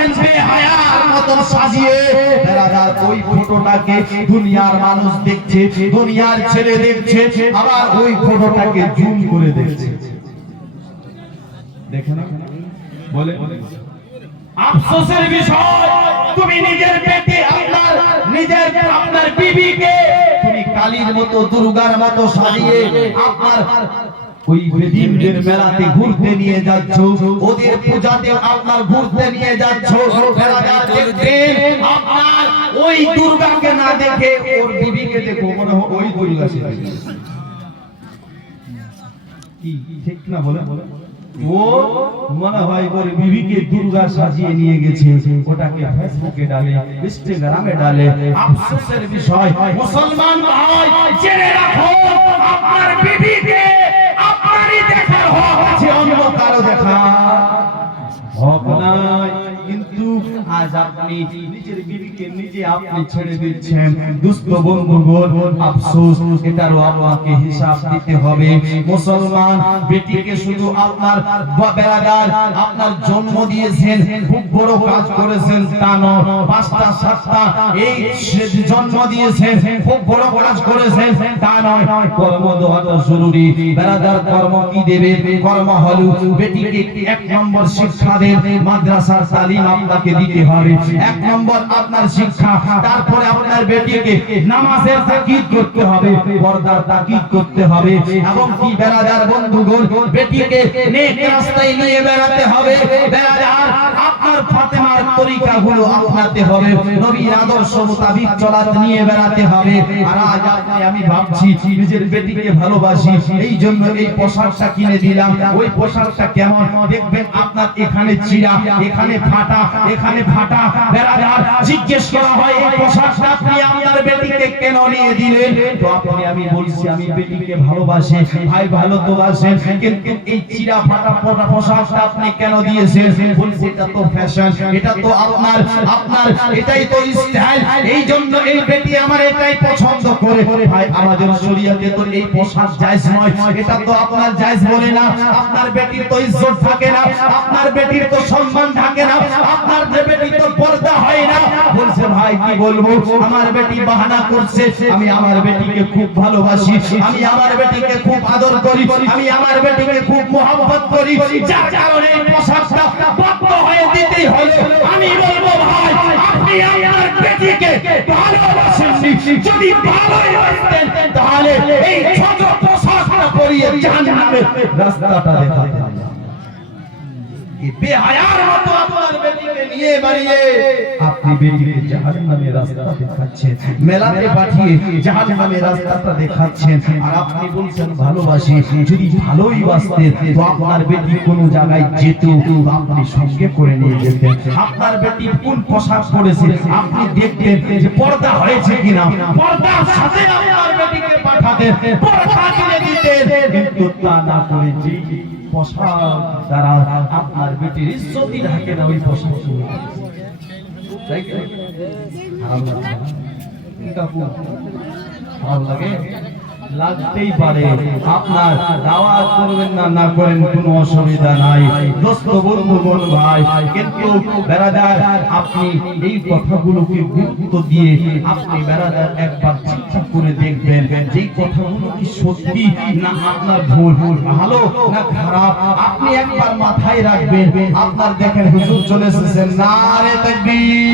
করেছেন বেহায়ার মতো সাজিয়ে। বেরাদার ওই ফটোটাকে দুনিয়ার মানুষ দেখছে, দুনিয়ার ছেলে দেখছে, আবার ওই ফটোটাকে জুম করে দেখছে। দেখেন বলে আফসোসের বিষয়, তুমি নিজের পেটে আপনার বিবিকে তুমি কালীর মতো দুর্গার মতো সাজিয়ে আপনার ওই বেদিনদের মেলাতে ঘুরতে নিয়ে যাচ্ছ, ওদের পূজাতে আপনার ঘুরতে নিয়ে যাচ্ছ। আপনার ওই দুর্গাকে না দেখে ওর বিবিকে দেখো, মনে হয় ওই দুর্গা সেজেছে। কি ঠিক না বলে? ও মনে হয় ওর বিবিকে দুর্গা সাজিয়ে নিয়ে গেছে, ওটাকে ফেসবুকে ডালে, ইনস্টাগ্রামে ডালে। আফসোসের বিষয় মুসলমান ভাই, জেনে রাখো আপনার বিবিকে আপনারই দেখার হক আছে, অন্য কারো দেখা হক নাই। কিন্তু আজ আপনি নিজের বিবিকে নিজে আপনি ছেড়ে দিচ্ছেন। দুস্থ বন্ধুগণ, আফসোস, এটারও আপনাকে হিসাব দিতে হবে। মুসলমান বেটিকে শুধু আপনার বেরাদার আপনার জন্ম দিয়েছেন, খুব বড় কাজ করেছেন তা নয়। 5টা 7টা এই জন্ম দিয়েছেন, খুব বড় কাজ করেছেন তা নয়। কর্ম দেওয়াটা জরুরি। বেরাদার কর্ম কি দেবে? কর্ম হলো বেটিকে 1 নম্বর শিক্ষা দেন, মাদ্রাসার তালিম আপনাকে দিতে হবে। 1 নম্বর আপনার শিক্ষা। তারপরে আপনার বেটিকে নামাজের তাকিদ করতে হবে, পর্দার তাকিদ করতে হবে। এবং কি বেরাদার বন্ধুগণ, বেটিকে নেক রাস্তায় নিয়ে বেড়াতে হবে। বেরাদার আপনার ফাতেমার তরিকাগুলো আপনাতে হবে, নবীর আদর্শ মোতাবেক চলাতে নিয়ে বেড়াতে হবে। আর আজ আমি ভাবছি নিজের বেটিকে ভালোবাসি, এই জন্য এই পোশাকটা কিনে দিলাম। ওই পোশাকটা কেমন দেখবেন, আপনার এখানে চিরা, এখানে ফাটা, এখানে ফাটা। বেরাদার জিজ্ঞেস করা হয় এই পোশাকটা আপনি আপনার বেটিকে কেন নিয়ে দিলেন? তো আমি বলছি আমি বেটিকে ভালোবাসি। ভাই ভালো তো বাসেন, কিন্তু এই চিরা ফাটা পোশাকটা আপনি কেন দিয়েছেন? বলছি এটা তো ফ্যাশন, এটা তো আপনার এটাই তো স্টাইল, এই জন্য এই বেটি আমার এটাই পছন্দ করে। ভাই আমাদের শরীয়তে তো এই পোশাক জায়েজ নয়, এটা তো আপনার জায়েজ বলে না। আপনার বেটির তো ইজ্জত থাকে না, আপনার বেটির তো সম্মান থাকে না, আপনার বেটি তো পর্দা হয় না। বলছে ভাই কি বলবো, আমার বেটি বাহানা করছে। আমি আমার বেটিকে খুব ভালোবাসি, আমি আমার বেটিকে খুব আদর করি, আমি আমার বেটিকে খুব মোহাম্মত করি, যার কারণে এই পোশাকটা বাধ্য হয়ে দিতেই হলো। আমি বলবো ভাই আপনি আপনার বেটিকে ভালোবাসেন, যদি ভালোবাসতেন তাহলে এই ছোট পোশাকটা পরিয়ে জান্নাতের রাস্তাটা দেখাতেন। বেহায়ার মতো আপনার বেটিকে নিয়ে বাড়িয়ে আপনি বেটিকে জাহান্নামের রাস্তা দেখাচ্ছেন, মেলাতে পাঠিয়ে জাহান্নামের রাস্তাটা দেখাচ্ছেন। আর আপনি বলছেন ভালোবাসি। যদি ভালোই বাসতেন তো আপনার বেটি কোন জায়গায় যেত আপনি সঙ্গে করে নিয়ে যেতেন। আপনার বেটি কোন পোশাক পরেছে আপনি দেখতেন যে পর্দা হয়েছে কিনা, পর্দার সাথে আপনার বেটিকে পাঠাতেন, পর্দা কিনে দিতেন। কিন্তু তা না করে যে পোশাক দ্বারা আপনার বেটির ইজ্জতই থাকে না, ওই পোশাক ভালো লাগে, লাগতেই পারে। আপনার দাওয়াত করবেন না, না করেন কোনো অসুবিধা নাই দোস্ত বন্ধুগণ ভাই। কিন্তু বেরাদার আপনি এই কথাগুলোকে গুরুত্ব দিয়ে আপনি বেরাদার একবার চিন্তা করে দেখবেন যে কথাগুলো কি সত্যি না আপনার ভুল, ভালো না খারাপ। আপনি একবার মাথায় রাখবেন। আপনার দেখেন হুজুর চলে এসেছেন, নারে তাকবীর।